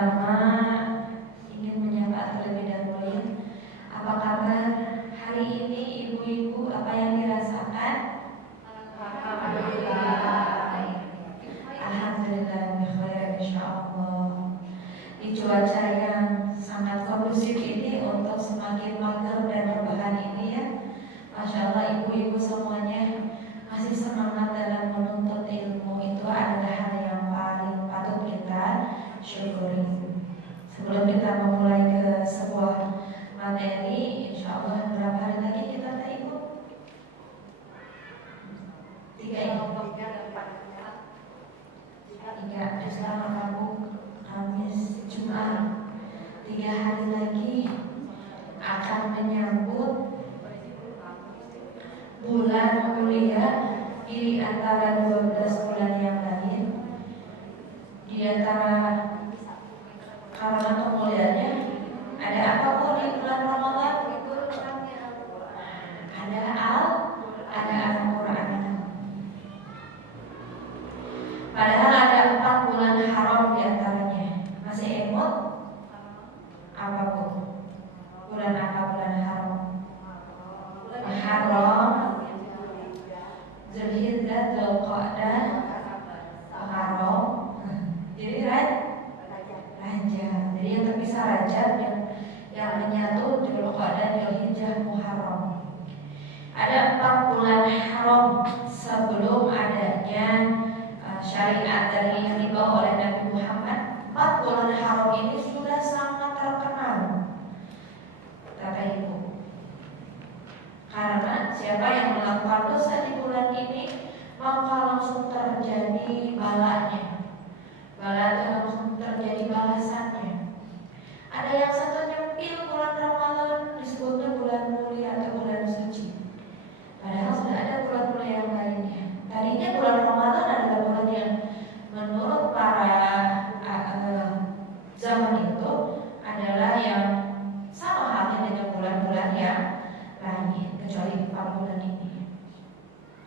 pertama ingin menyapa terlebih dahulu. Apa kabar hari ini ibu-ibu? Apa yang dirasakan? Alhamdulillah bikhair insyaallah. Di cuaca yang sangat kondusif ini untuk semakin mager dan rebahan ini ya, Masya Allah ibu-ibu semuanya masih semangat dalam menuntut ilmu. Itu adalah hal yang paling patut kita syukuri. Sebelum kita memulai ke sebuah materi, insya Allah berapa hari lagi kita ibu? 3 ya? 3 Selama Rabu, Kamis, Jumat, 3 hari lagi akan menyambut bulan mulia di antara 12 bulan yang lain. Di antara karena kemuliaannya ada apa pun di bulan Ramadan? Ada Al-Quran. Padahal ada 4 bulan haram di antaranya. Masih ingat apa pun? Bulan apa bulan haram? Muharram, Zulhijjah, Dzulqa'dah, Muharram. Jadi Rajab. Jadi yang terpisah Rajab, yang menyatu Dzulqa'dah, Dzulhijjah, Muharram. Ada 4 bulan haram sebelum adanya syariat dari yang dibawa oleh Nabi Muhammad. 4 bulan haram ini sudah sangat terkenal, kata ibu. Karena siapa yang melakukan dosa di bulan ini, maka langsung terjadi balanya. Balanya langsung terjadi balasannya. Ada yang satu nyempil bulan Ramadan disebutnya bulan mulia atau bulan suci. Padahal sudah ada bulan-bulan yang lainnya. Tadinya bulan Ramadan adalah bulan yang menurut para zaman itu adalah yang sama halnya dengan bulan-bulan yang lain, kecuali 4 bulan ini.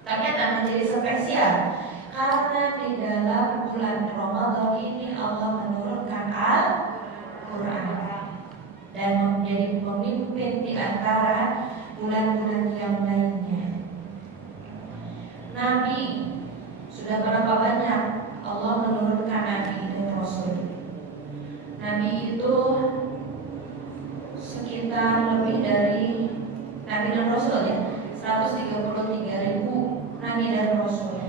Ternyata menjadi spesial karena di dalam bulan Ramadan ini Allah menurunkan Al-Quran dan menjadi pemimpin di antara bulan-bulan yang lainnya. Nabi sudah berapa banyak Allah menurunkan Nabi dan Rasul. Nabi itu sekitar lebih dari Nabi dan Rasul ya, 133.000 Nabi dan Rasul.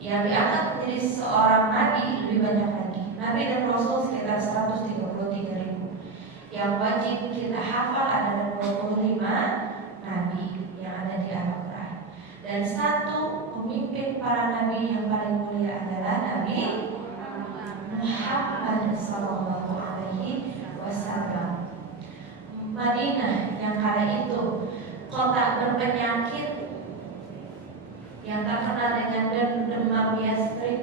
Yang diangkat menjadi seorang Nabi lebih banyak lagi. Nabi dan Rasul sekitar 133.000. Yang wajib kita hafal adalah 25 Nabi yang ada di Al-Quran. Dan satu pemimpin para Nabi yang paling mulia adalah Nabi Muhammad Sallallahu Alaihi Wasallam. Madinah yang kala itu kota berpenyakit yang terkenal dengan demam Yasrib.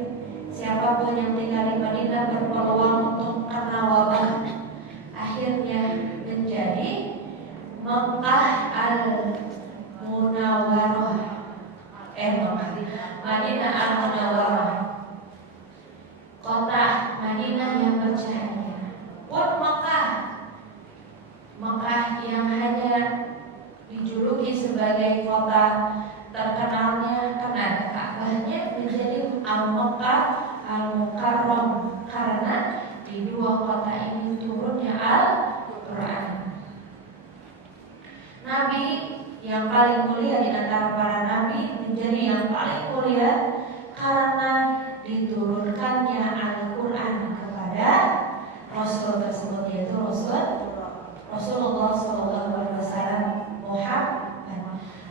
Siapapun yang tinggal di Madinah berpeluang untuk kena wabah. Akhirnya menjadi Mekah Al-Munawwarah. Madinah Al-Munawwarah. Kota Madinah yang bercahaya. Pun Mekah yang hanya dijuluki sebagai kota terkenalnya karena Ka'bahnya menjadi Al-Mekah Al-Mukarram karena di 2 kota ini turunnya Al-Quran. Nabi yang paling mulia di antara para nabi menjadi yang paling mulia karena diturunkannya Al-Quran kepada Rasul tersebut, yaitu Rasulullah SAW Muhammad.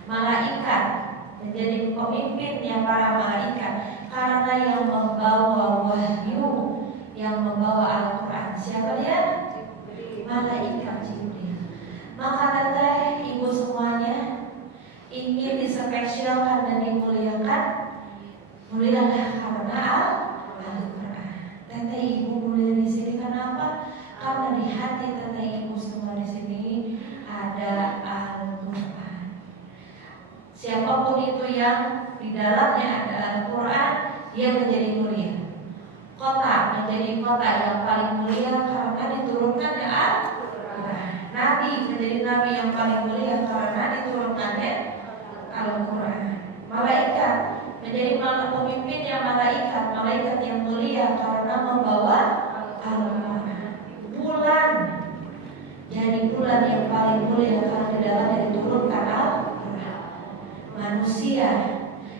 Malaikat menjadi pemimpinnya para malaikat karena yang membawa wahyu, yang membawa Al-Quran. Siapa dia? Malaikat Jibril. Maka teteh ibu semuanya ingin dispesialkan dan dimuliakan. Mulialah karena Al-Quran. Teteh ibu mulia di sini kenapa? Karena di hati teteh ibu semua di sini ada Al-Quran. Siapapun itu yang di dalamnya ada Al-Quran, dia menjadi mulia. kota menjadi kota yang paling mulia karena diturunkannya Al-Quran. Nabi menjadi nabi yang paling mulia karena diturunkannya Al-Quran. Malaikat menjadi pemimpinnya malaikat yang mulia karena membawa Al-Quran. Bulan jadi bulan yang paling mulia karena di dalamnya diturunkan Al-Quran. Manusia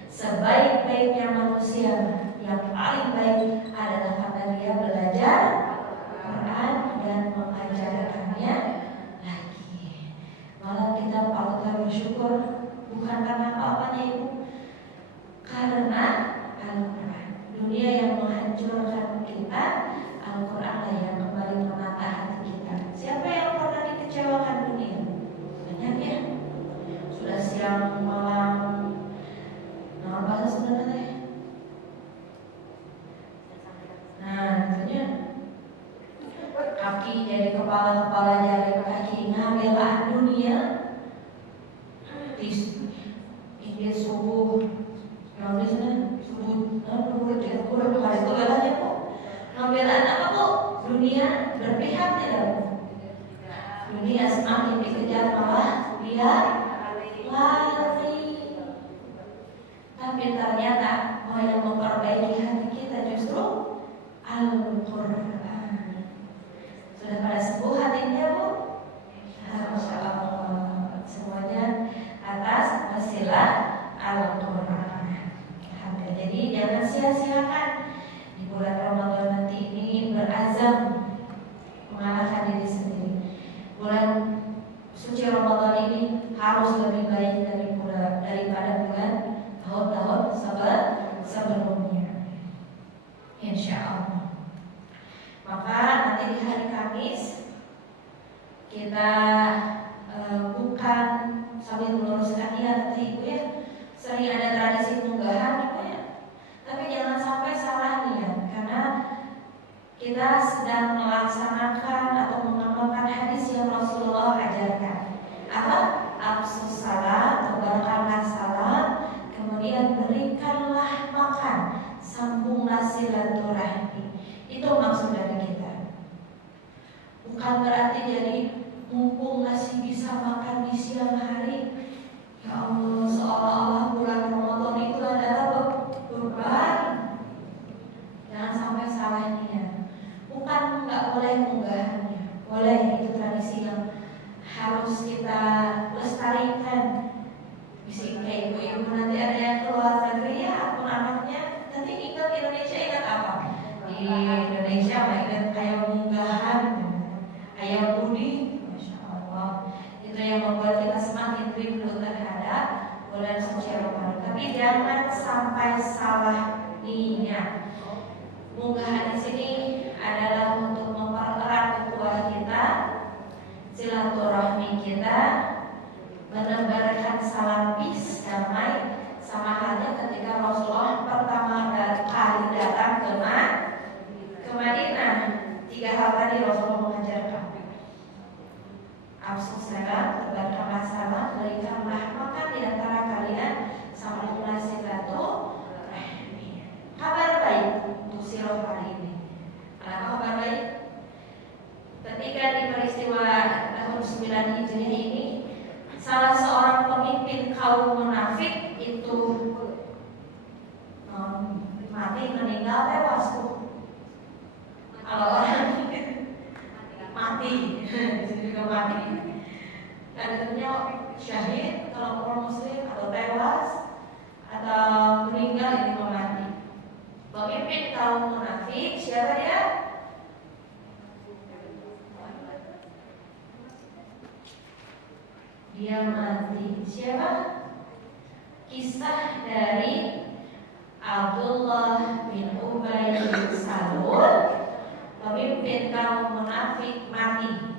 sebaik-baiknya manusia yang paling baik adalah karena dia belajar Al-Quran dan mengajarkannya lagi. Malah kita patut bersyukur bukan karena apa-apanya Ibu, karena Al-Quran. Dunia yang menghancurkan kita, Al-Quran lah yang kembali menata hati kita. Siapa yang pernah dikecewakan dunia? Banyak ya. Sudah siang malam. Nah, bahasa sebenarnya. Nah, tentunya kaki jadi kepala jadi kaki ngabelaan dunia. Ini subuh, yang di sana subuh, kurang kali itu belanya Bu. Ngambelaan apa Bu? Dunia berpihak tidak? Dunia semakin dikejar malah dia lari. Tapi ternyata yang memperbaiki hati kita justru Al-Quran. Sudah pada sembuh hatinya Bu? Masya Allah. Semuanya atas wasilah Al-Quran. Jadi jangan sia-siakan di bulan Ramadan nanti ini, berazam mengalahkan diri sendiri. Bulan suci Ramadan ini harus lebih baik daripada bulan tahun-tahun sebelumnya, insya Allah. Maka nanti di hari Kamis kita bukan sambil meluruskan niat Ibu ya. Sering ada tradisi munggahan gitu ya. Tapi jangan sampai salah niat, karena kita sedang melaksanakan atau mengamalkan hadis yang Rasulullah ajarkan. Apa? Afsus salam, tebarkanlah salam, kemudian berikanlah makan, sambunglah silaturahmi. Itu maksud dari kita. Bukan berarti jadi mumpung masih bisa makan di siang hari, ya Allah, seolah-olah bulan Ramadan itu adalah beban. Jangan sampai salah niat. Bukan nggak boleh munggahannya, boleh, itu tradisi yang harus kita lestarikan. Bisa kayak ibu-ibu nanti ada yang keluar negeri ya, akun anaknya nanti ingat Indonesia, ingat apa? Di Indonesia mah ingat kayak munggahan, kayak budi, Masya Allah. Itu yang membuat kita semakin rindu terhadap bulan suci Ramadan. Tapi jangan sampai salah niat. Munggahan di sini adalah untuk mempererat ukhuwah kita, silaturahmi kita, menebarkan salam peace, damai, sama halnya ketika Rasulullah pertama kali datang ke Madinah. 3 hal tadi Rasulullah mengajarkan. Afsus salam, tebarkanlah salam, berikanlah makan di antara kalian, sambunglah silaturahmi. Kabar baik untuk siroh kali ini. Kenapa kabar baik? Ketika di peristiwa tahun 9 Hijriah ini, salah seorang pemimpin kaum munafik itu mati, meninggal, tewas. Kalau orang mati, juga mati. Dan tentunya syahid kalau orang muslim, atau tewas atau meninggal ini mati. Pemimpin kaum munafik siapa dia? Dia mati. Siapa? Kisah dari Abdullah bin Ubay bin Salul, pemimpin kaum munafik, mati.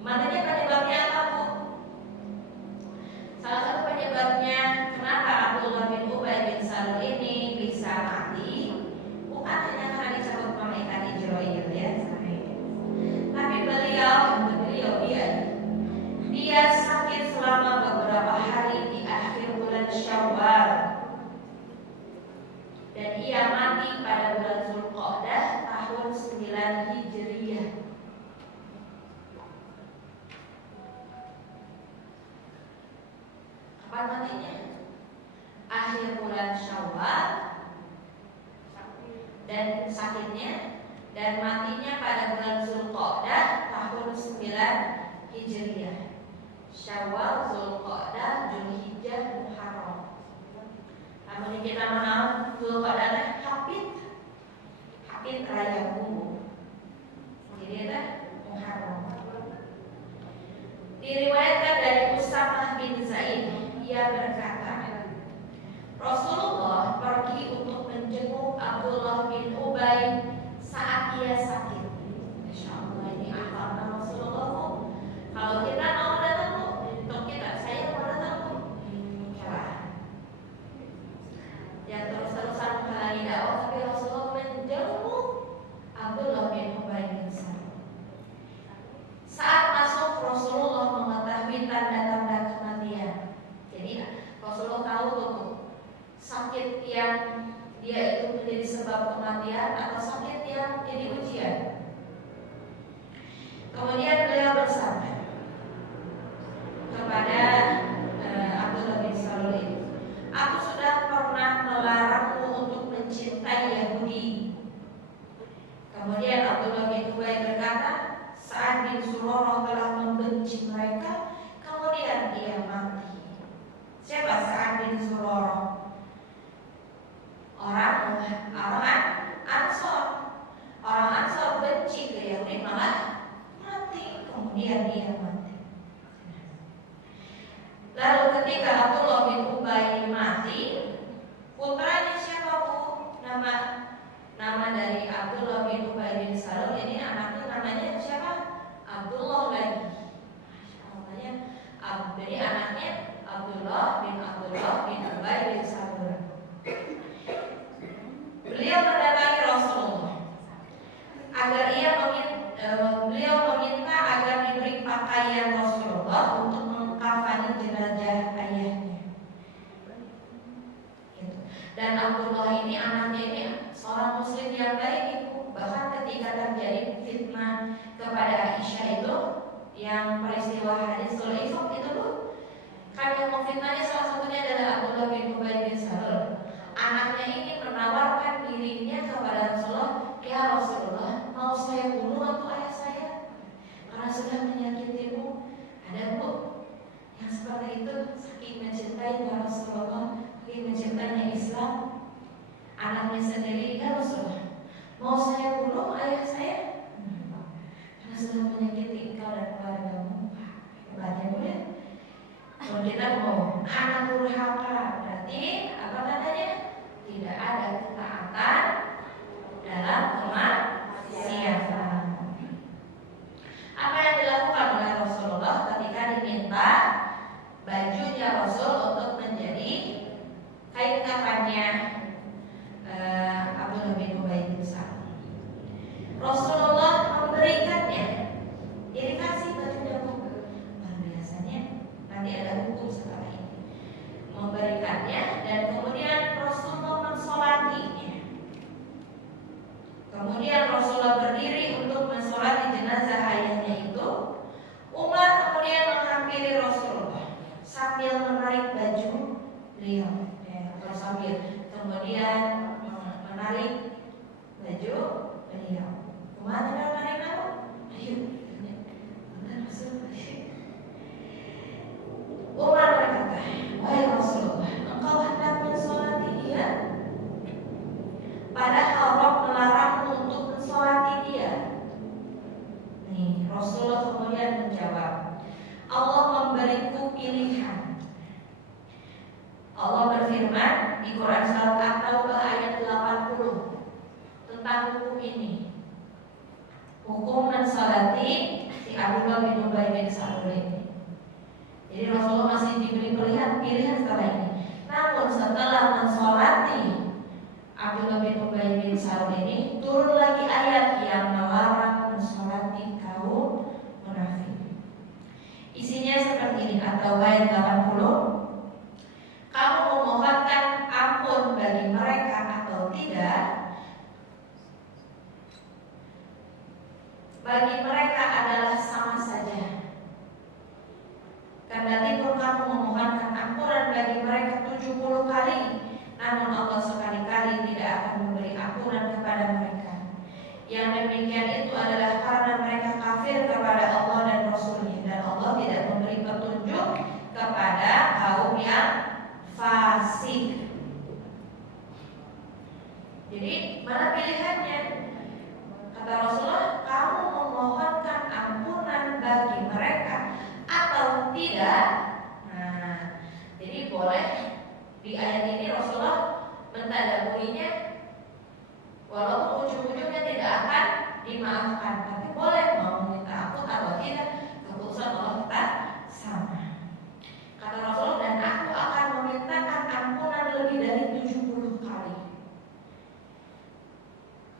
Matinya penyebabnya apa Bu? Salah satu penyebabnya kenapa Abdullah bin Ubay bin Salul ini bisa mati, bukan hanya karena dicabut malaikat Jibril ya, tapi dia sakit selama beberapa hari di akhir bulan Syawal, dan pada bulan Zulqa'dah tahun 9 Hijriyah. Kapan matinya? Akhir bulan Syawal, dan sakitnya dan matinya pada bulan Zulqa'dah tahun 9 Hijriyah. Syawal, Zulqa'dah, Zulhijjah, Muharram. Namun kita mengenal Zulqa'dah Hapit Raya Bumbu. Jadi itu Muharram. Diriwayatkan dari Usamah bin Zaid, ia berkata, Rasulullah pergi untuk menjenguk Abdullah bin Ubay saat ia sakit. Masya Allah, ini akhlaknya Rasulullah. Kalau kita mau datang, untuk kita, saya mau datang, kalah. Yang terus-terusan menghalangi dakwah, tapi Rasulullah menjenguk Abdullah bin Ubay bin Salul. Saat masuk, Rasulullah mengetahui tanda-tanda kematian. Jadi Rasulullah tahu tuh sakit yang dia itu menjadi sebab kematian atau sakit yang jadi ujian. Kemudian beliau bersabda kepada Abdullah bin Salul itu, aku sudah pernah melarangmu untuk mencintai Yahudi. Kemudian Abdullah bin Ubay berkata, Sa'ad bin Surarah telah membenci mereka, kemudian ia mati. Siapa Sa'ad bin Surarah? Orang Ansor. Orang Ansor benci ke Yahudi, malah mati. Kemudian dia mati. Lalu ketika Abdullah bin Ubay mati, putranya siapa bu? Nama dari Abdullah bin Ubay bin Salul ini anaknya namanya siapa? Abdullah lagi. Jadi anaknya Abdullah bin Ubay bin Salul. Beliau mendatangi Rasulullah beliau meminta agar diberi pakaian Rasulullah untuk mengkafani jenazah ayahnya. Dan Abdullah ini anaknya ini seorang muslim yang baik ibu. Bahkan ketika terjadi fitnah kepada Aisyah itu, yang peristiwa hadis Zul'ifaq itu bu, kan yang memfitnahnya salah satunya adalah Abdullah bin Ubay bin Salul. Anaknya ini menawarkan dirinya kepada Rasulullah, ya Rasulullah, mau saya bunuh atau ayah saya karena sudah menyakitimu. Ada bu yang seperti itu, saking mencintainya Rasulullah, saking mencintainya Islam, anaknya sendiri, ya Rasulullah, mau saya bunuh ayah saya karena sudah menyakiti engkau dan keluargamu. Hebatnya bu ya. Kalau kita mau anak durhaka, berarti apa katanya? Tidak ada ketaatan dalam kemaksiatan. Apa yang dilakukan oleh Rasulullah ketika diminta bajunya Rasul untuk menjadi kain kafannya Abdullah bin Ubay bin Salul? Rasulullah memberikannya. Jadi kasih bajunya biasanya nanti ada hukum setelah ini. Memberikannya dan kemudian Rasulullah mensolatinya. Kemudian Rasulullah berdiri untuk mensolati jenazah ayahnya itu. Umar kemudian menghampiri Rasulullah sambil menarik baju beliau, atau sambil kemudian menarik baju beliau. Umar menarik apa? Ayo, Umar berkata, wahai Rasulullah, engkau hendak mensolati dia, padahal Allah melarangmu untuk mensolati dia. Nih, Rasulullah kemudian menjawab, Allah memberiku pilihan. Allah berfirman di Quran surat At-Taubah ayat 80 tentang hukum ini. Hukum mensolati si Abdullah bin Ubay bin Salul ini. Jadi Rasulullah masih diberi pilihan setelah ini. Namun setelah mensolati Abdullah bin Ubay bin Salul ini, turun lagi ayat yang melarang mensolati kaum munafik. Isinya seperti ini, atau ayat 80. Kamu memohonkan ampun bagi mereka atau tidak, bagi mereka adalah sama saja. Kendati pun kamu memohonkan ampunan bagi mereka 70 kali, namun Allah sekali-kali tidak akan memberi ampunan kepada mereka. Yang demikian itu adalah karena mereka kafir kepada Allah dan Rasul-Nya, dan Allah tidak memberi petunjuk kepada kaum yang fasik. Jadi mana pilihannya? Kata Rasulullah, kamu memohonkan ampunan bagi mereka atau tidak. Nah, jadi boleh di ayat ini Rasulullah mentadabburinya, walaupun ujung-ujungnya tidak akan dimaafkan, tapi boleh mau meminta ampun atau tidak, keputusan Allah tetap sama. Kata Rasulullah, dan aku akan memintakan ampunan lebih dari 70 kali.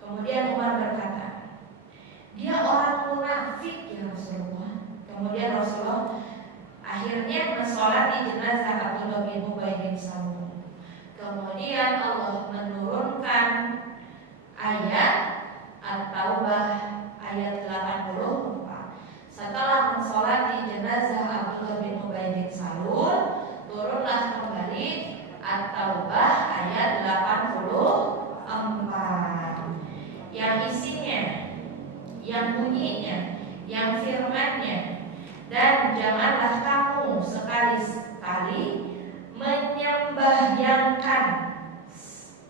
Kemudian Umar berkata, dia orang munafik ya Rasulullah. Kemudian Rasulullah akhirnya mensolati jenazah Abdullah bin Ubay bin Salul. Kemudian Allah menurunkan ayat At-Taubah ayat 84. Setelah mensolati jenazah Abdullah bin Ubay bin Salul, turunlah kembali At-Taubah ayat 84. Yang isinya, yang bunyinya, yang firmannya, dan janganlah kamu sekali-sekali menyembahyangkan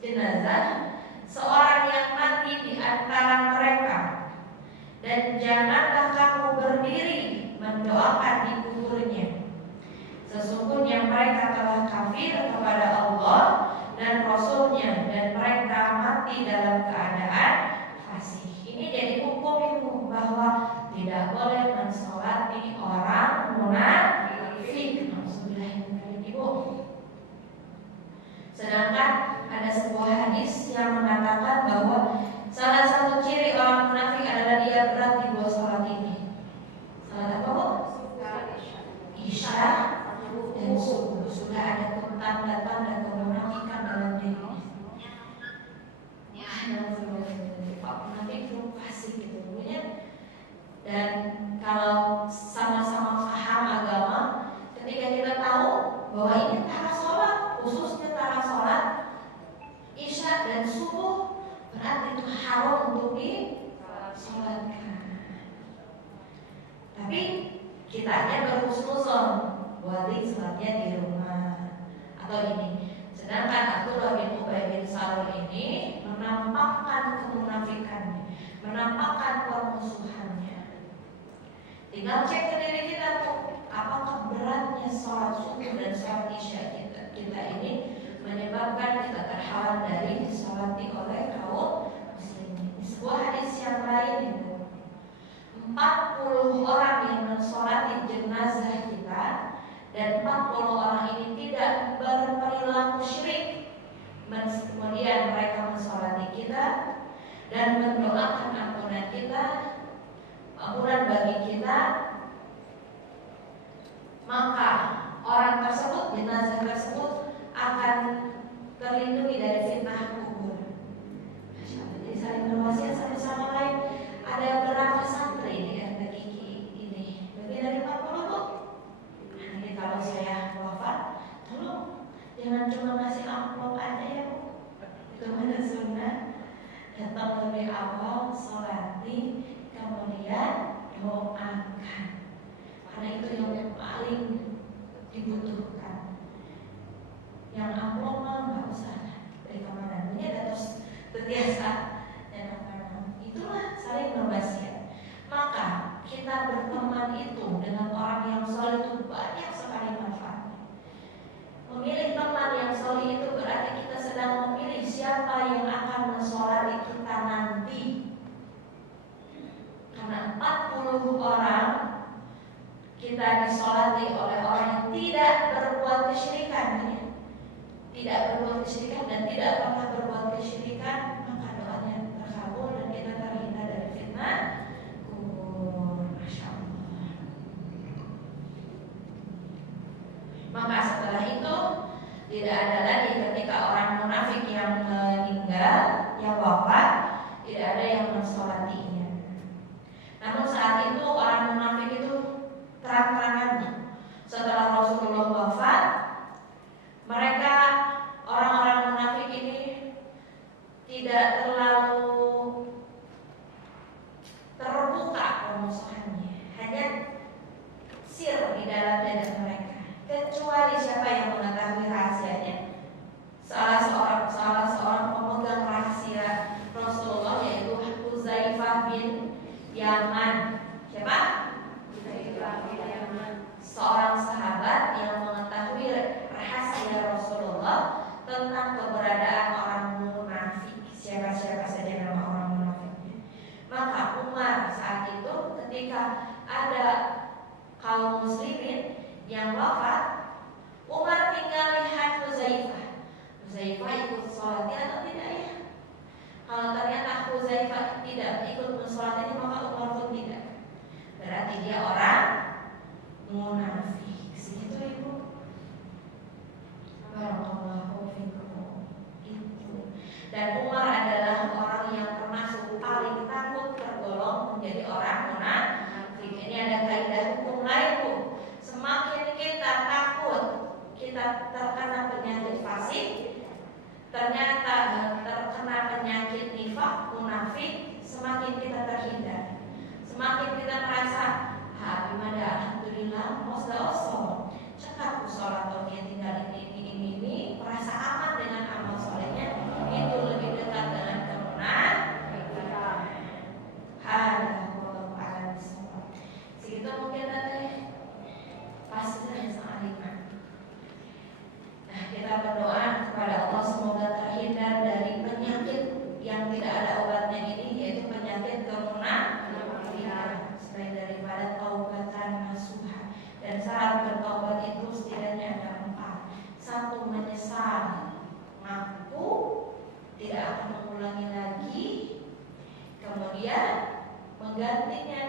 jenazah seorang yang mati di antara mereka, dan janganlah kamu berdiri mendoakan di kuburnya. Sesungguhnya mereka telah kafir kepada Allah dan Rasul-Nya, dan mereka mati dalam keadaan fasik. Ini jadi hukum itu bahwa tidak boleh mensolati orang munafik. Ibu. Sedangkan ada sebuah hadis yang mengatakan bahwa salah satu ciri orang munafik adalah dia berat di dua sholat ini. Salat apa, Bu? Isya dan subuh. Sudah ada tanda-tanda kemunafikan dalam dirinya. Pak munafik itu fasik gitu. Dan kalau sama-sama paham agama, ketika kita tahu bahwa ini tara sholat, khususnya tara sholat Isya dan subuh, berarti itu haram untuk disolatkan. Tapi kita hanya berhusnuzon, buatin sholatnya di rumah atau ini. Sedangkan Abdullah bin Ubay bin Salul ini menampakkan kemunafikannya, menampakkan permusuhannya. Tinggal cek ke diri kita tuh, apakah beratnya sholat subuh dan sholat isya kita ini menyebabkan kita terhalang dari disolati oleh kaum muslimin. Sebuah hadis yang lain itu 40 orang yang mensolati jenazah kita, dan 40 orang ini tidak berperilaku syirik. Kemudian mereka mensolati kita dan mendoakan ampunan kita, ampunan bagi kita, maka orang tersebut, jenazah tersebut akan terlindungi dari fitnah kubur. Jadi saling berwasiat satu sama lain. Ada berapa santri di RT Kiki ini? Lebih dari 40, Bu. Nanti kalau saya wafat, tolong jangan cuma ngasih amplop aja ya, Bu. Itu mana sunnah. Datang lebih awal, sholati, kemudian doakan. Karena itu yang paling dibutuhkan. Yang amplop mah nggak usah dari kemana. Ini ada terbiasa dan apa. Itulah saling berwasiat. Maka kita berteman itu dengan orang yang soleh itu banyak sekali manfaatnya. Memilih teman yang soleh itu berarti kita sedang memilih siapa yang akan mensolati kita nanti. Karena 40 orang kita disolati oleh orang yang tidak berbuat kesyirikan, tidak berbuat kesyirikan dan tidak pernah berbuat kesyirikan, maka doanya terkabul dan kita terhindar dari fitnah kubur. Masya Allah. Maka setelah itu tidak ada lagi ketika orang munafik yang meninggal, yang wafat, tidak ada yang mensolatinya. Namun saat itu orang munafik itu terang-terangan. Setelah Rasulullah wafat, mereka orang-orang munafik ini tidak terlalu terbuka permusuhannya, hanya sir di dalam dada mereka. Kecuali siapa yang mengetahui rahasianya, salah seorang pemegang rahasia Rasulullah, yaitu Huzaifah bin Yaman. Siapa? Huzaifah bin Yaman. Seorang sahabat yang mengetahui rahasia Rasulullah tentang keberadaan orang munafik, siapa-siapa saja nama orang munafiknya. Maka Umar saat itu ketika ada kaum muslimin yang wafat, Umar tinggal lihat Huzaifah. Huzaifah ikut sholatnya atau tidak ya? Kalau ternyata Huzaifah tidak ikut sholat ini, maka Umar pun tidak. Berarti dia orang munafik. Segitu ibu. Barakallahu fikum. Itu. Dan Umar adalah orang yang termasuk paling takut tergolong menjadi orang munafik. Ini ada kaidah hukum lain bu. Semakin kita takut kita terkena penyakit fasik, ternyata terkena penyakit nifak, munafik, semakin kita terhindar. Semakin kita merasa gimana, alhamdulillah, mosda-oso cekap sholat dia tinggal ini, merasa aman dengan amal solehnya, itu lebih dekat dengan kemunafikan. Wallahu a'lam bishawab. Segitu mungkin tadi pasti yang sangat nikmat. Nah, kita berdoa kepada Allah semoga terhindar dari penyakit yang tidak ada obatnya ini, yaitu penyakit kemunafikan. Selain daripada taubatan nasuha, dan syarat bertaubat itu setidaknya ada 4. 1, menyesal, ngaku, tidak akan mengulangi lagi. Kemudian menggantinya